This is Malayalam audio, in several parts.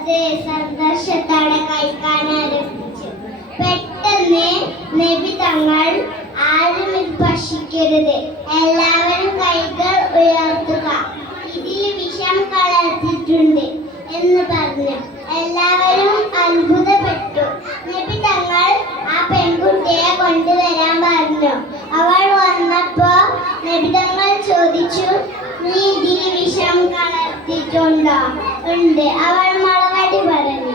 അത് സന്തോഷത്തോടെ കഴിക്കാൻ ആരംഭിച്ചു. പെട്ടെന്ന് നബി തങ്ങൾ ആരും ഇത് ഭക്ഷിക്കരുത്, എല്ലാവരും കൈകൾ ഉയർത്തുക, ഇതിൽ വിഷം കലർത്തിയിട്ടുണ്ട് എന്ന് പറഞ്ഞു. എല്ലാവരും അത്ഭുതപ്പെട്ടു. നബി തങ്ങൾ ആ പെൺകുട്ടിയെ കൊണ്ടുവരാൻ പറഞ്ഞു. അവൾ വന്നപ്പോ നബി തങ്ങൾ ചോദിച്ചു, നീ ഇതിൽ വിഷം കലർത്തിയിട്ടുണ്ടോ? ഉണ്ട്. അവൾ മറുപടി പറഞ്ഞു,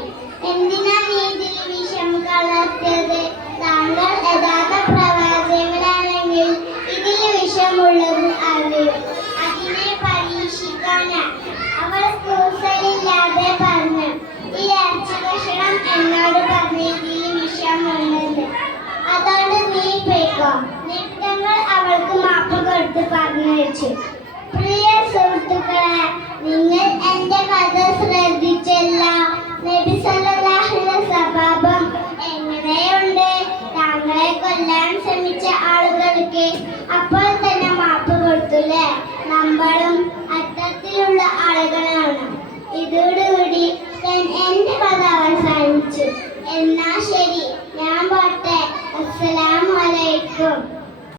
എന്തിനാ നീ ഇതിൽ വിഷം കലർത്തിയത്? താങ്കൾ യഥാർത്ഥ പ്രവാചകനാണെങ്കിൽ ഇതിൽ വിഷമുള്ളത് അറിയും, അതിനെ പരീക്ഷിക്കാനാ. അവൾ കൂസലില്ലാതെ പറഞ്ഞു, ഈ ഇറച്ചി കഷണം എന്നോട് പറഞ്ഞ് ഇതിൽ വിഷമുണ്ടെന്ന്, അതുകൊണ്ട് നീ പോയിക്കോ. നബി തങ്ങൾ അവൾക്ക് മാപ്പ് കൊടുത്ത് പറഞ്ഞു വെച്ചു.